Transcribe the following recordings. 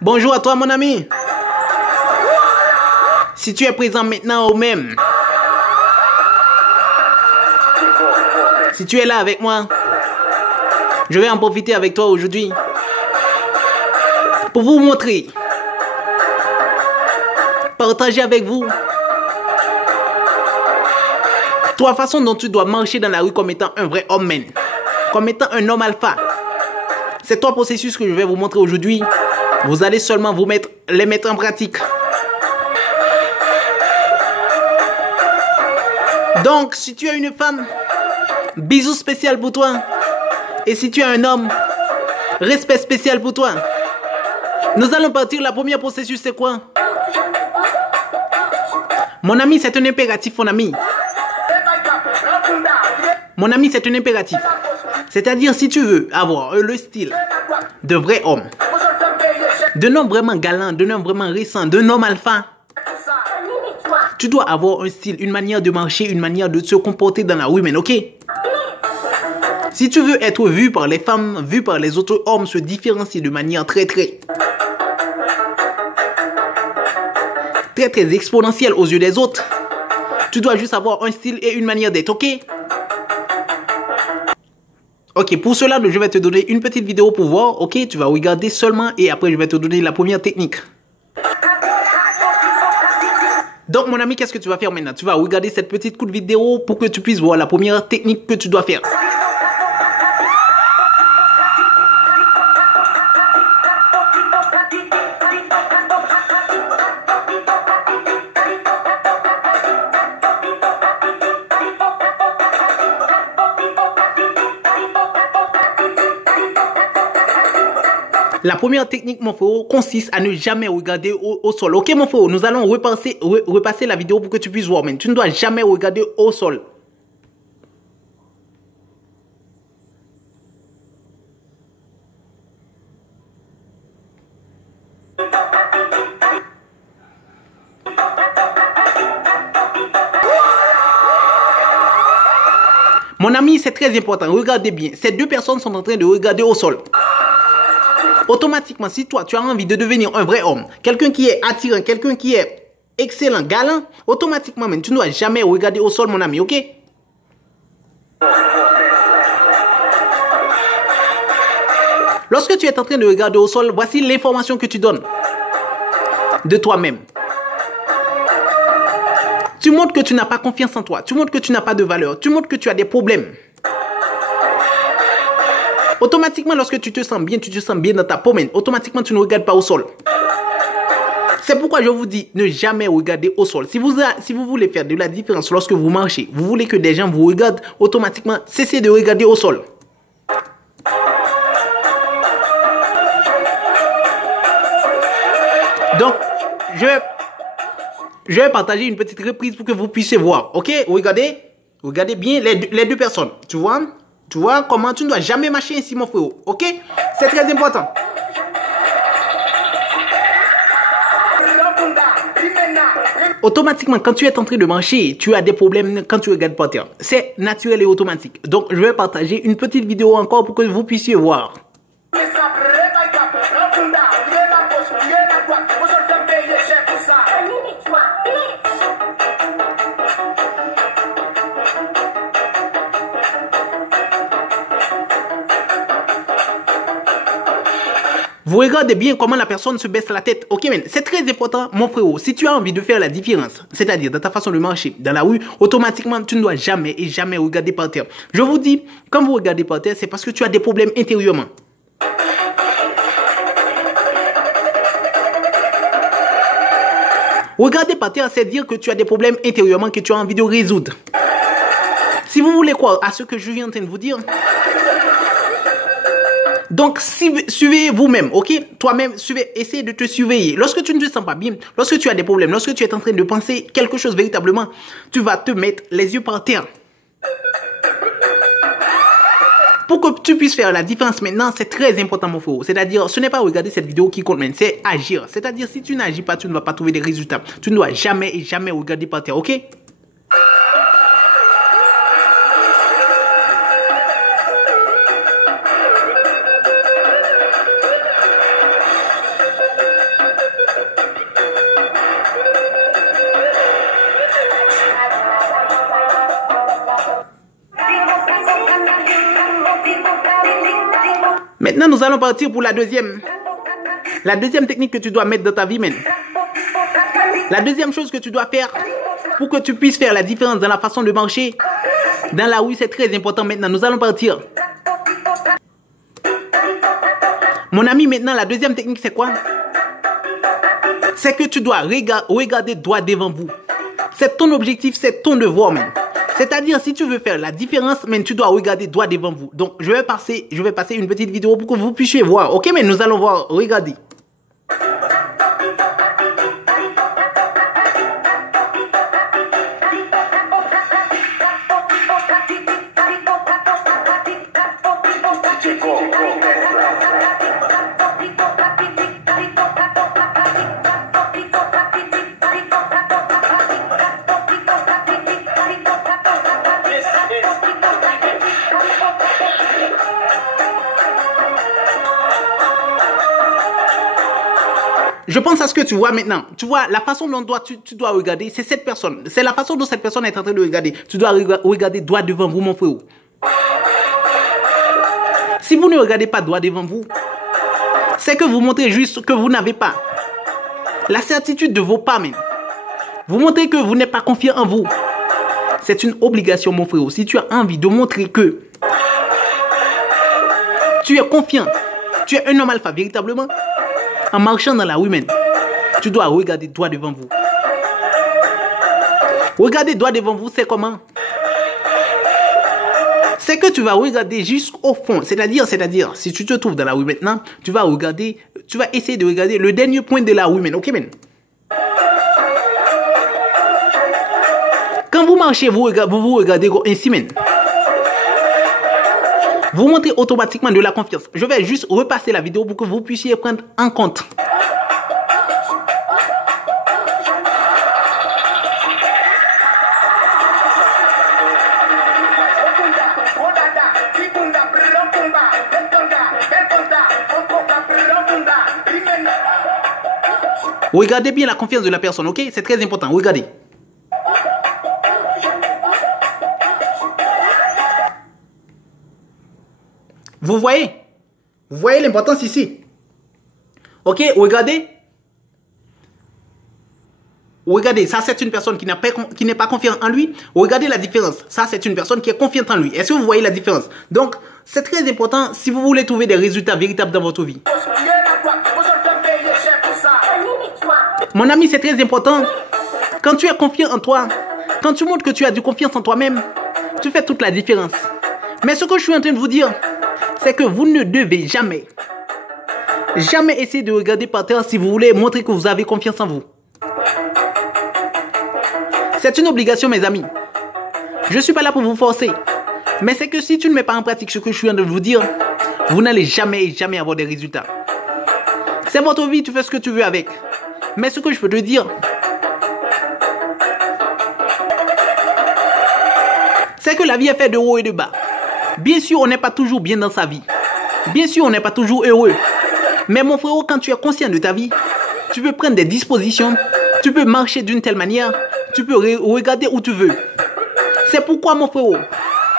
Bonjour à toi, mon ami. Si tu es présent maintenant au même, si tu es là avec moi, je vais en profiter avec toi aujourd'hui pour vous montrer, partager avec vous trois façons dont tu dois marcher dans la rue comme étant un vrai homme man, comme étant un homme alpha. Ces trois processus que je vais vous montrer aujourd'hui, vous allez seulement les mettre en pratique. Donc, si tu as une femme, bisous spécial pour toi. Et si tu as un homme, respect spécial pour toi. Nous allons partir. La première processus, c'est quoi? Mon ami, c'est un impératif, mon ami. Mon ami, c'est un impératif. C'est-à-dire, si tu veux avoir le style de vrai homme, d'un homme vraiment galant, d'un homme vraiment récent, d'un homme alpha, tu dois avoir un style, une manière de marcher, une manière de se comporter dans la rue, man, ok? Si tu veux être vu par les femmes, vu par les autres hommes, se différencier de manière très exponentielle aux yeux des autres, tu dois juste avoir un style et une manière d'être, ok? Ok, pour cela, je vais te donner une petite vidéo pour voir, ok? Tu vas regarder seulement et après je vais te donner la première technique. Donc mon ami, qu'est-ce que tu vas faire maintenant? Tu vas regarder cette petite courte vidéo pour que tu puisses voir la première technique que tu dois faire. La première technique, mon frère, consiste à ne jamais regarder au sol. Ok, mon frère, nous allons repasser la vidéo pour que tu puisses voir. Mais tu ne dois jamais regarder au sol. Mon ami, c'est très important. Regardez bien. Ces deux personnes sont en train de regarder au sol. Automatiquement, si toi, tu as envie de devenir un vrai homme, quelqu'un qui est attirant, quelqu'un qui est excellent, galant, automatiquement, tu ne dois jamais regarder au sol, mon ami, ok? Lorsque tu es en train de regarder au sol, voici l'information que tu donnes de toi-même. Tu montres que tu n'as pas confiance en toi, tu montres que tu n'as pas de valeur, tu montres que tu as des problèmes. Automatiquement, lorsque tu te sens bien dans ta peau, automatiquement, tu ne regardes pas au sol. C'est pourquoi je vous dis, ne jamais regarder au sol. Si vous voulez faire de la différence lorsque vous marchez, vous voulez que des gens vous regardent, automatiquement, cessez de regarder au sol. Donc, je vais partager une petite reprise pour que vous puissiez voir. Ok? Regardez bien les deux personnes. Tu vois comment tu ne dois jamais marcher ainsi, mon frère. Ok? C'est très important. Automatiquement, quand tu es en train de marcher, tu as des problèmes quand tu regardes par terre. C'est naturel et automatique. Donc, je vais partager une petite vidéo encore pour que vous puissiez voir. Vous regardez bien comment la personne se baisse la tête. Ok, c'est très important, mon frérot. Si tu as envie de faire la différence, c'est-à-dire dans ta façon de marcher dans la rue, automatiquement, tu ne dois jamais et jamais regarder par terre. Je vous dis, quand vous regardez par terre, c'est parce que tu as des problèmes intérieurement. Regarder par terre, c'est dire que tu as des problèmes intérieurement que tu as envie de résoudre. Si vous voulez croire à ce que je viens en train de vous dire, donc suivez vous-même, ok? Toi-même, essayez de te surveiller. Lorsque tu ne te sens pas bien, lorsque tu as des problèmes, lorsque tu es en train de penser quelque chose véritablement, tu vas te mettre les yeux par terre. Pour que tu puisses faire la différence maintenant, c'est très important, mon frère. C'est-à-dire, ce n'est pas regarder cette vidéo qui compte, c'est agir. C'est-à-dire, si tu n'agis pas, tu ne vas pas trouver des résultats. Tu ne dois jamais et jamais regarder par terre, ok? Maintenant, nous allons partir pour la deuxième. La deuxième technique que tu dois mettre dans ta vie, man. La deuxième chose que tu dois faire pour que tu puisses faire la différence dans la façon de marcher dans la rue, c'est très important. Maintenant, nous allons partir. Mon ami, maintenant, la deuxième technique, c'est quoi? C'est que tu dois regarder droit devant vous. C'est ton objectif, c'est ton devoir, man. C'est-à-dire, si tu veux faire la différence, man, tu dois regarder droit devant vous. Donc, je vais passer une petite vidéo pour que vous puissiez voir. Ok, mais nous allons voir. Regardez. Je pense à ce que tu vois maintenant. Tu vois, la façon dont tu dois regarder, c'est cette personne. C'est la façon dont cette personne est en train de regarder. Tu dois regarder droit devant vous, mon frère. Si vous ne regardez pas droit devant vous, c'est que vous montrez juste que vous n'avez pas la certitude de vos pas, même. Vous montrez que vous n'êtes pas confiant en vous. C'est une obligation, mon frère. Si tu as envie de montrer que tu es confiant, tu es un homme alpha véritablement, en marchant dans la rue, man, tu dois regarder droit devant vous. Regarder droit devant vous, c'est comment? C'est que tu vas regarder jusqu'au fond. C'est-à-dire, si tu te trouves dans la rue maintenant, tu vas essayer de regarder le dernier point de la rue, man. Ok, man? Quand vous marchez, vous regardez ainsi, man. Vous montrez automatiquement de la confiance. Je vais juste repasser la vidéo pour que vous puissiez prendre en compte. Regardez bien la confiance de la personne, ok? C'est très important, regardez. Vous voyez? Vous voyez l'importance ici? Ok, regardez. Regardez, ça c'est une personne qui n'est pas confiante en lui. Regardez la différence. Ça c'est une personne qui est confiante en lui. Est-ce que vous voyez la différence? Donc, c'est très important si vous voulez trouver des résultats véritables dans votre vie. Mon ami, c'est très important. Quand tu es confiant en toi, quand tu montres que tu as du confiance en toi-même, tu fais toute la différence. Mais ce que je suis en train de vous dire, c'est que vous ne devez jamais essayer de regarder par terre si vous voulez montrer que vous avez confiance en vous. C'est une obligation, mes amis. Je ne suis pas là pour vous forcer. Mais c'est que si tu ne mets pas en pratique ce que je suis en train de vous dire, vous n'allez jamais avoir des résultats. C'est votre vie, tu fais ce que tu veux avec. Mais ce que je peux te dire, c'est que la vie est faite de haut et de bas. Bien sûr, on n'est pas toujours bien dans sa vie. Bien sûr, on n'est pas toujours heureux. Mais mon frérot, quand tu es conscient de ta vie, tu peux prendre des dispositions, tu peux marcher d'une telle manière, tu peux regarder où tu veux. C'est pourquoi, mon frérot,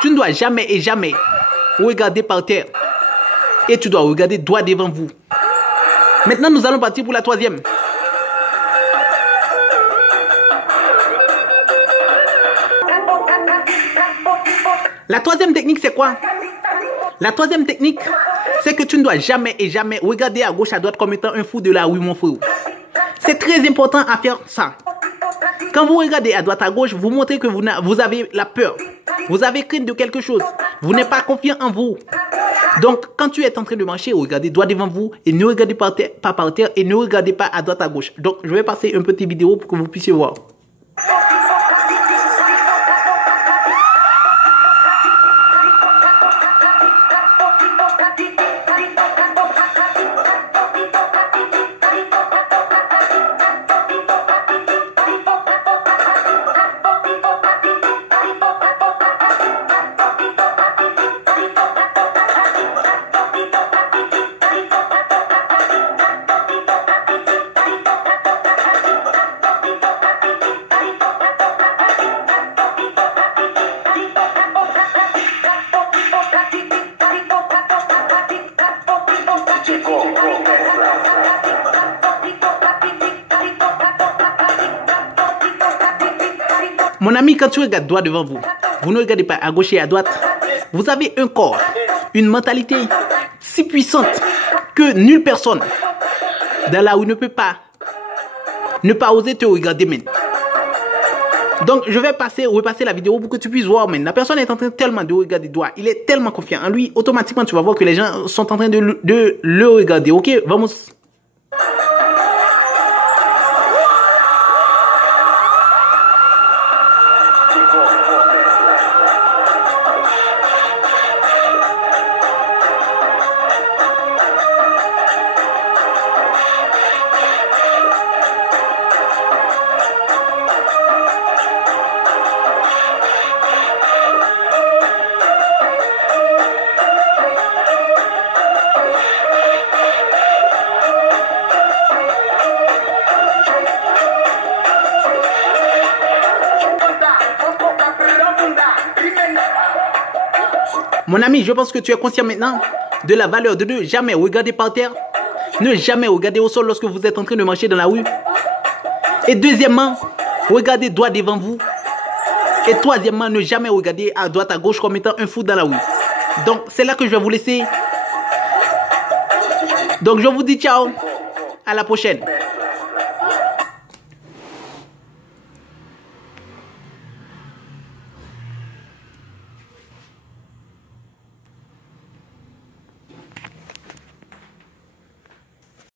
tu ne dois jamais regarder par terre. Et tu dois regarder droit devant vous. Maintenant, nous allons partir pour la troisième. La troisième technique, c'est quoi? La troisième technique, c'est que tu ne dois jamais regarder à gauche, à droite comme étant un fou de la rue, mon frère. C'est très important à faire ça. Quand vous regardez à droite, à gauche, vous montrez que vous avez la peur. Vous avez crainte de quelque chose. Vous n'êtes pas confiant en vous. Donc, quand tu es en train de marcher, regardez droit devant vous et ne regardez pas par terre et ne regardez pas à droite, à gauche. Donc, je vais passer une petite vidéo pour que vous puissiez voir. Mon ami, quand tu regardes droit devant vous, vous ne regardez pas à gauche et à droite. Vous avez un corps, une mentalité si puissante que nulle personne dans la rue ne peut pas ne pas oser te regarder maintenant. Donc, je vais repasser la vidéo pour que tu puisses voir maintenant. La personne est en train tellement de regarder droit. Il est tellement confiant en lui. Automatiquement, tu vas voir que les gens sont en train de le regarder. Ok, vamos. Mon ami, je pense que tu es conscient maintenant de la valeur de ne jamais regarder par terre, ne jamais regarder au sol lorsque vous êtes en train de marcher dans la rue. Et deuxièmement, regardez droit devant vous. Et troisièmement, ne jamais regarder à droite, à gauche comme étant un fou dans la rue. Donc, c'est là que je vais vous laisser. Donc, je vous dis ciao. À la prochaine.